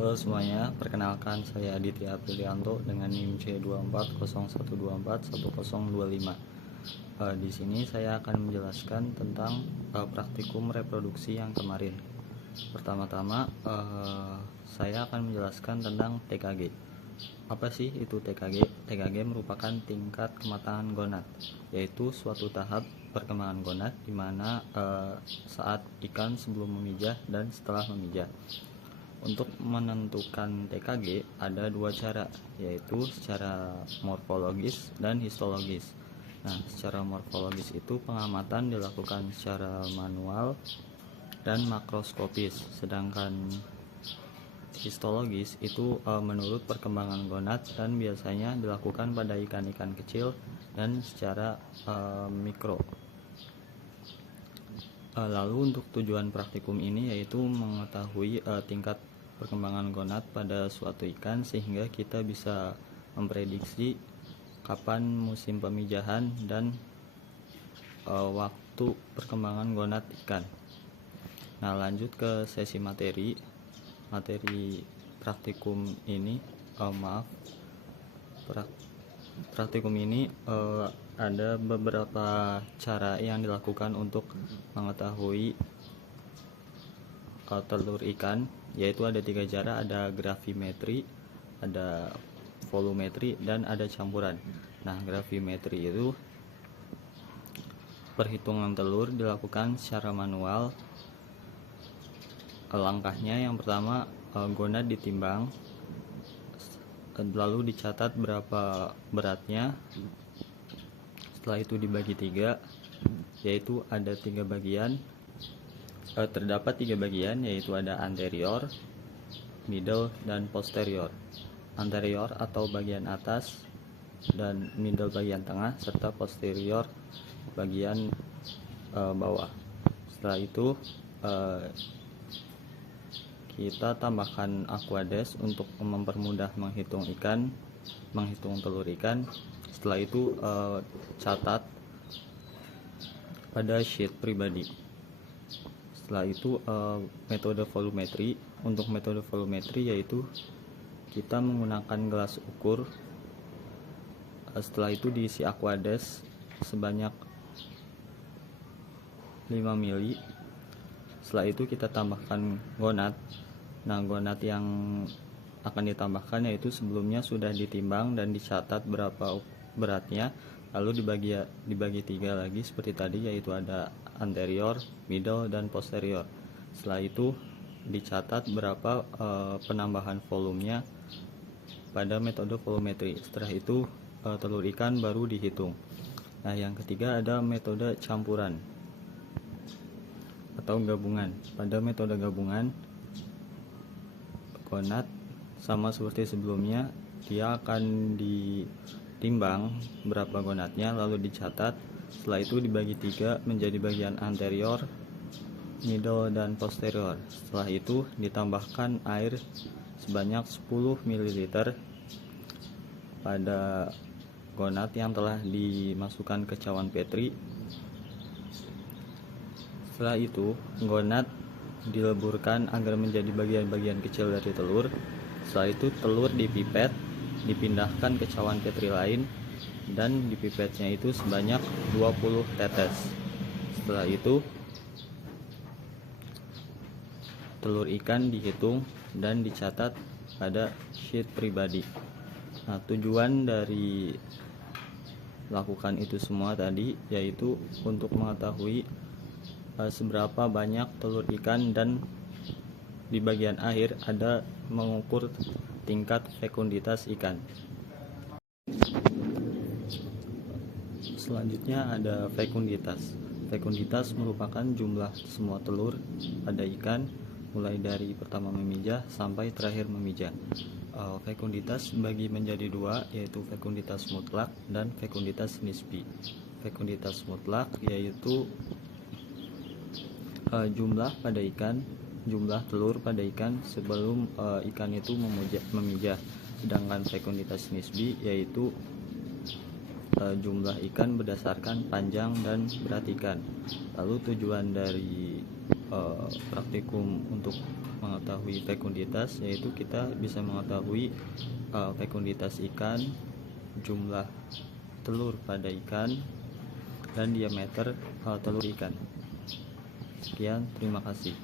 Halo semuanya, perkenalkan saya Aditya Aprilianto dengan NIM C2401241025. Di sini saya akan menjelaskan tentang praktikum reproduksi yang kemarin. Pertama-tama saya akan menjelaskan tentang TKG. Apa sih itu TKG? TKG merupakan tingkat kematangan gonad, yaitu suatu tahap perkembangan gonad di mana saat ikan sebelum memijah dan setelah memijah. Untuk menentukan TKG ada dua cara, yaitu secara morfologis dan histologis. Nah, secara morfologis itu pengamatan dilakukan secara manual dan makroskopis, sedangkan histologis itu menurut perkembangan gonad dan biasanya dilakukan pada ikan-ikan kecil dan secara mikro. Lalu untuk tujuan praktikum ini yaitu mengetahui tingkat perkembangan gonad pada suatu ikan sehingga kita bisa memprediksi kapan musim pemijahan dan waktu perkembangan gonad ikan. Nah, lanjut ke sesi materi praktikum ini. Praktikum ini ada beberapa cara yang dilakukan untuk mengetahui telur ikan, yaitu ada 3 cara, ada gravimetri, ada volumetri, dan ada campuran. Nah, gravimetri itu perhitungan telur dilakukan secara manual. Langkahnya yang pertama, gonad ditimbang, lalu dicatat berapa beratnya. Setelah itu dibagi 3, yaitu ada 3 bagian. Terdapat 3 bagian, yaitu ada anterior, middle, dan posterior. Anterior atau bagian atas, dan middle bagian tengah, serta posterior bagian bawah. Setelah itu kita tambahkan aquades untuk mempermudah menghitung telur ikan. Setelah itu catat pada sheet pribadi. Setelah itu metode volumetri. Untuk metode volumetri yaitu kita menggunakan gelas ukur. Setelah itu diisi aquades sebanyak 5 mili. Setelah itu kita tambahkan gonad. Nah, gonad yang akan ditambahkan yaitu sebelumnya sudah ditimbang dan dicatat berapa beratnya, lalu dibagi 3 lagi seperti tadi, yaitu ada anterior, middle, dan posterior. Setelah itu dicatat berapa penambahan volumenya pada metode volumetri. Setelah itu telur ikan baru dihitung. Nah, yang ketiga ada metode campuran atau gabungan. Pada metode gabungan, gonad sama seperti sebelumnya, dia akan ditimbang berapa gonadnya lalu dicatat. Setelah itu dibagi 3 menjadi bagian anterior, middle, dan posterior. Setelah itu ditambahkan air sebanyak 10 ml pada gonad yang telah dimasukkan ke cawan petri. Setelah itu gonad dileburkan agar menjadi bagian-bagian kecil dari telur. Setelah itu telur dipipet, dipindahkan ke cawan petri lain, dan dipipetnya itu sebanyak 20 tetes. Setelah itu telur ikan dihitung dan dicatat pada sheet pribadi. Nah, tujuan dari lakukan itu semua tadi yaitu untuk mengetahui seberapa banyak telur ikan, dan di bagian akhir ada mengukur tingkat fekunditas ikan. Selanjutnya ada fekunditas. Fekunditas merupakan jumlah semua telur pada ikan mulai dari pertama memijah sampai terakhir memijah. Fekunditas dibagi menjadi 2, yaitu fekunditas mutlak dan fekunditas nisbi. Fekunditas mutlak yaitu jumlah telur pada ikan sebelum ikan itu memijah. Sedangkan fekunditas nisbi yaitu jumlah ikan berdasarkan panjang dan berat ikan. Lalu tujuan dari praktikum untuk mengetahui fekunditas, yaitu kita bisa mengetahui fekunditas ikan, jumlah telur pada ikan, dan diameter telur ikan. Sekian, terima kasih.